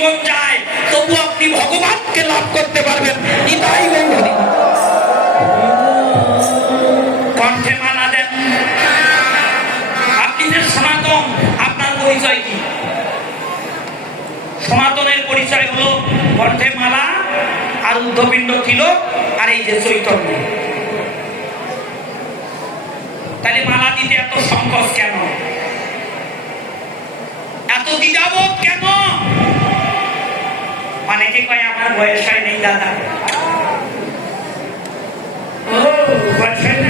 জীবন যায়, তবু আপনি ভগবানকে লাভ করতে পারবেন কি? সনাতনের পরিচয় হলো কণ্ঠে মালা আর উদ্ধপিণ্ড ছিল আর এই যে চৈতন্য। তাহলে মালা দিতে এত সংকোচ কেন? এত দ্বিধাবোধ কেন? কয় আমার বয়স হয় নেই দাদা ও বয়স হয় নাই হ্যাঁ।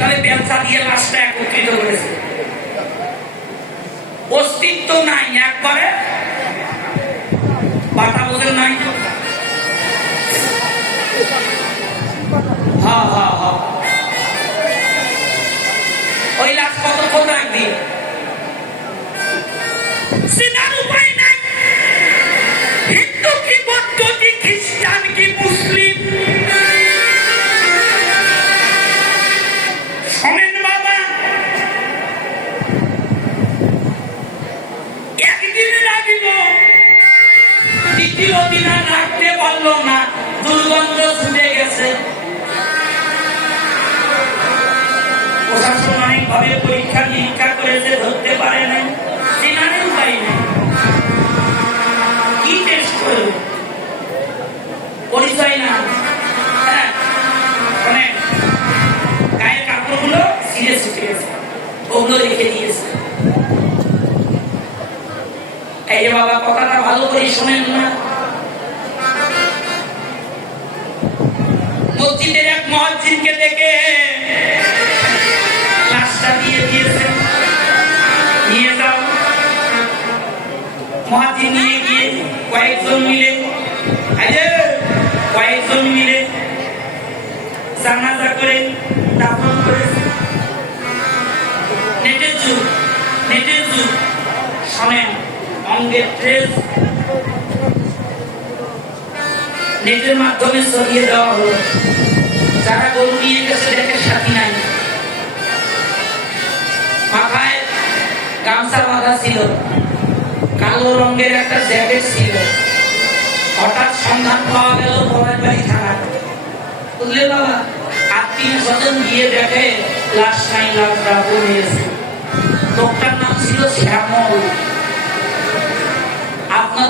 এইভাবে ব্যবসা দিয়ে লাশটা একত্রিত করেছে অস্তিত্ব নাই একবারে। পাতা বোঝেন নাই হ্যাঁ হ্যাঁ। ভালো করে শোনেন না। মসজিদের এক মহাজিনকে দেখে লাশটা দিয়ে দিয়েছে নিয়ে যাও। মহাজিন নিয়ে গিয়ে কয়েকজন মিলে কয়েকজন মিলে জানাজা করে দাফন করেছে। নেটের যুগ নেটের যুগ, শোনেন। নেটের মাধ্যমে সরিয়ে দেওয়া হলো। যারা গরু নিয়ে গেছে, দেখে সাথী নাই। মাথায় গামছা বাঁধা ছিল। কালো রঙের একটা জ্যাকেট ছিল। হঠাৎ সন্ধান পাওয়া গেল বড়াই বাড়ি থানা বুঝলে বাবা, আত্মীয় স্বজন গিয়ে দেখে লাশ নাই, লাশ রাখো হয়েছে লোকটার নাম ছিল শ্যামল।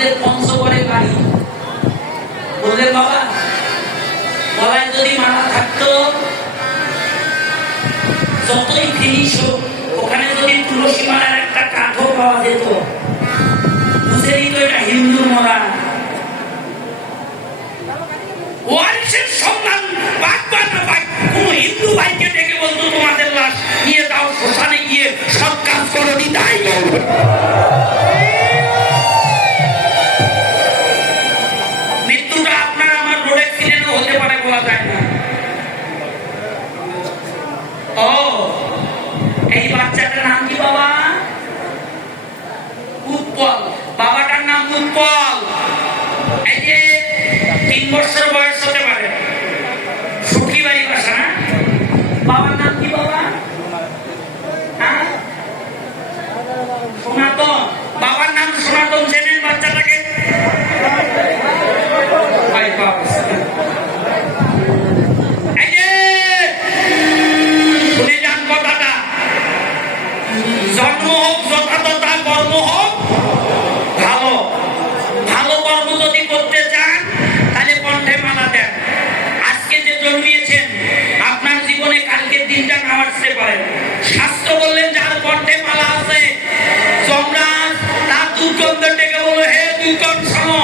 আমাদের পঞ্চগড়ে বাড়ি। বললেন বাবা বলায় যদি মারা থাকতো, যতই ফিরিস ওখানে যদি তুলসী মালার একটা কাঠও পাওয়া যেত। বুঝে দিত এটা হিন্দু মরা হিন্দু বলতো, তোমাদের লাশ নিয়ে যাও শ্মশানে গিয়ে সব কাজ করো নি তাই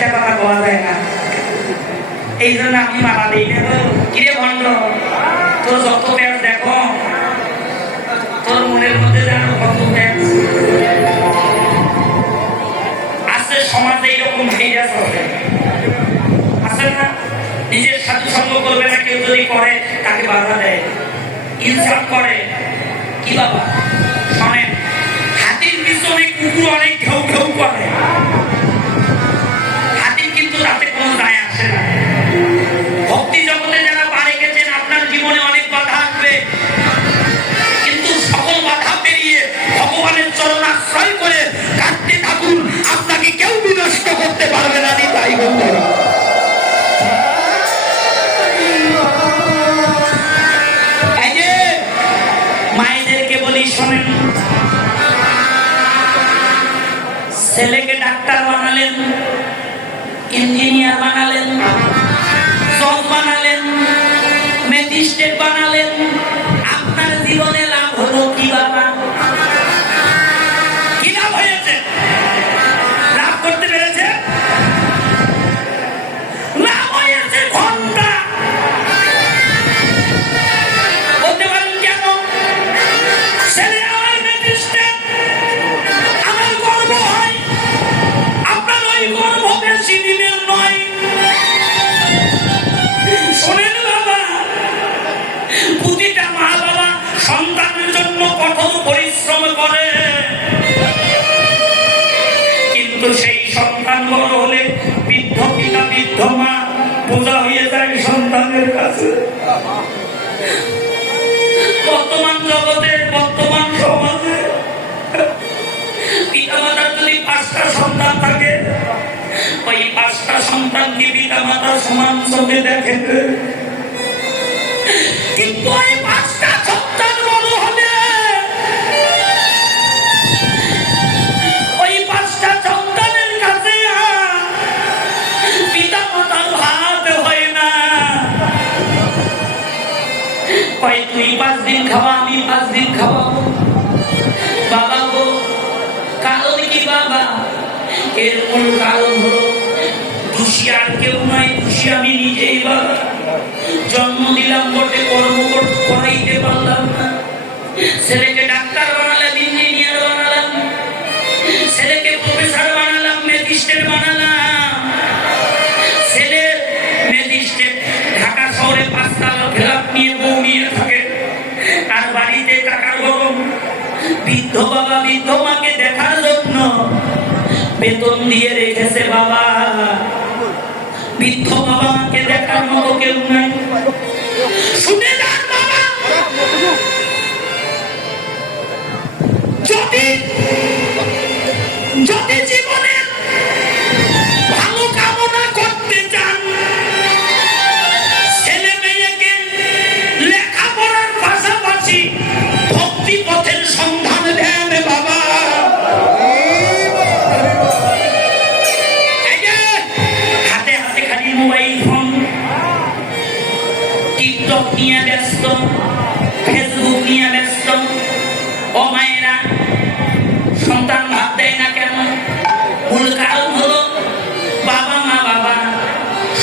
মিথ্যা কথা বলা যায় না। এই জন্য আমি মালা দিই না কিরে ভণ্ড? তোর যত ব্যাস দেখো। তোর মনের মধ্যে জানো কত ব্যাস আছে, সমাজে এইরকম ভাইরাস আছে। আছে না? নিজের সাথে সঙ্গ করবে না, কেউ যদি করে, তাকে বাধা দেয়। ইনসাল্ট করে। কি বাবা? শোনেন, হাতির পিছনে কুকুর অনেক ঘেউ ঘেউ বর্তমান জগতে, বর্তমান সমাজে পিতামাতার যদি পাঁচটা সন্তান থাকে, ওই পাঁচটা সন্তানকে পিতামাতার সমান চোখে দেখে কিন্তু এর মূল কারণ খুশি আর কেউ নয় খুশি আমি নিজেই জন্ম দিলাম বটে, কর্ম করাইতে পারলাম না। ছেলেকে ডাক্তার বানালাম, ইঞ্জিনিয়ার বানালাম। ছেলেকে প্রফেসর বানালাম, ম্যাজিস্ট্রেট বানালাম। ছেলে ম্যাজিস্ট্রেট ঢাকা শহরে ফ্ল্যাট নিয়ে বউ নিয়ে থাকে। আর বাড়িতে টাকার গরম বৃদ্ধ বাবা, বৃদ্ধ মাকে দেখার জন্য বেতন দিয়ে রেখেছে বাবা। বৃদ্ধ বাবা আমাকে দেখার মতো কেউ নাই। শুনে যান।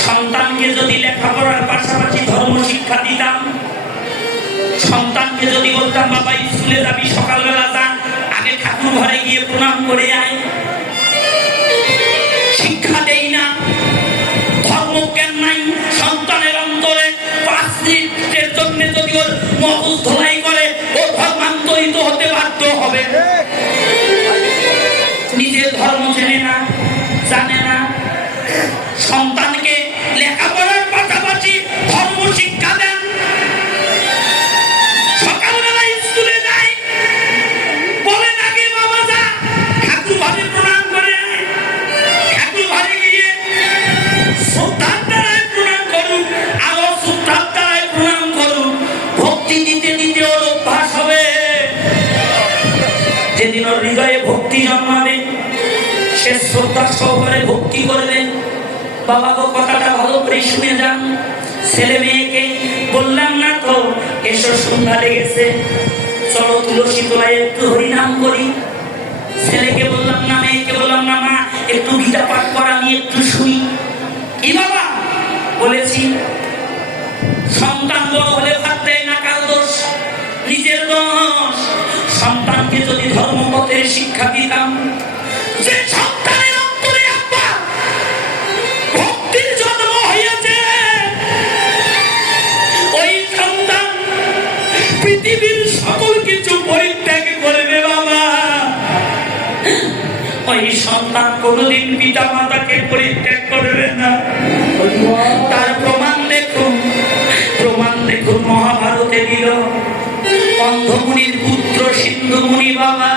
সন্তানকে যদি লেখাপড়ার পাশাপাশি ধর্ম শিক্ষা দিতাম, সন্তানকে যদি বলতাম, বাবা, স্কুলে যাবি, সকালবেলা যান আগে ঠাকুর ঘরে গিয়ে প্রণাম করে আয়। গেছে চলো তুলসী তলায় একটু হরিনাম করি। ছেলেকে বললাম, না মেয়েকে বললাম, না মা, একটু গীতা পাঠ করা, আমি একটু শুই। কি বাবা? বলেছি। সন্তান বড় হলে ভাত দেয় না কাল দোষ, নিজের দোষ। সন্তানকে যদি ধর্মপথের শিক্ষা দিতাম এই সন্তান কোনোদিন পিতা মাতাকে পরিত্যাগ করবে না। তার প্রমাণ দেখুন প্রমাণ দেখুন, মহাভারতে দিল। অন্ধমুনির পুত্র সিন্ধু বাবা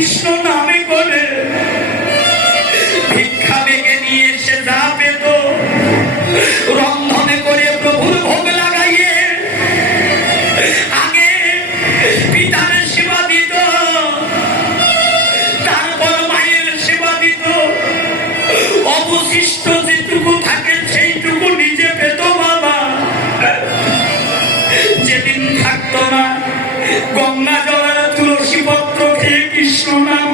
কৃষ্ণ কৃষ্ণ নাম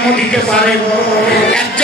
জন্ম দিতে পারে। একজন